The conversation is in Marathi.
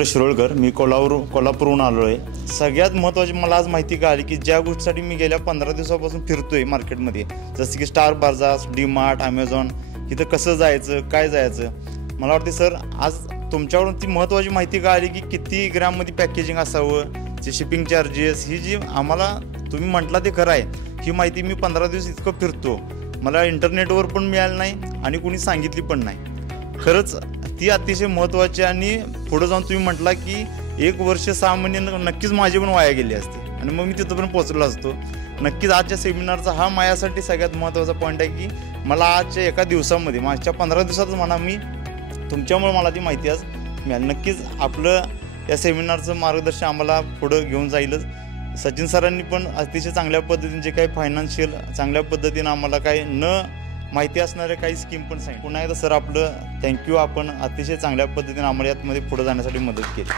रवींद्र शिरोळकर, मी कोल्हापूरहून आलो आहे। सगळ्यात महत्त्वाची मला आज माहिती कळाली की ज्या गोष्टीसाठी मी गेल्या 15 दिवसापासून फिरतोय मार्केटमध्ये, जसं की स्टार बाजार, डी-मार्ट, ॲमेझॉन, इथं कसं जायचं, काय जायचं, मला वाटते सर आज तुमच्याकडून ती महत्त्वाची माहिती कळाली की किती ग्रॅममध्ये पॅकेजिंग असावं, जे शिपिंग चार्जेस, ही जी आम्हाला तुम्ही म्हटला ते खरं आहे। ही माहिती मी 15 दिवस इतकं फिरतो, मला इंटरनेटवर पण मिळाली नाही आणि कोणी सांगितली पण नाही। खरंच ती अतिशय महत्त्वाची आणि पुढे जाऊन तुम्ही म्हटला की 1 वर्ष 6 महिने नक्कीच माझे पण वाया गेले असते आणि मग मी तिथपर्यंत पोहोचलो असतो। नक्कीच आजच्या सेमिनारचा हा माझ्यासाठी सगळ्यात महत्त्वाचा पॉईंट आहे की मला आजच्या एका दिवसामध्ये, मागच्या 15 दिवसातच म्हणा, मी तुमच्यामुळे मला ती माहिती आज मिळाली। नक्कीच आपलं या सेमिनारचं मार्गदर्शन आम्हाला पुढं घेऊन जाईलच। सचिन सरांनी पण अतिशय चांगल्या पद्धतीने जे काही फायनान्शियल चांगल्या पद्धतीने आम्हाला काही न माहिती असणारे काही स्कीम पण सांगितली। पुन्हा एकदा सर आपलं थँक्यू, आपण अतिशय चांगल्या पद्धतीने आम्हाला यातमध्ये पुढे जाण्यासाठी मदत केली।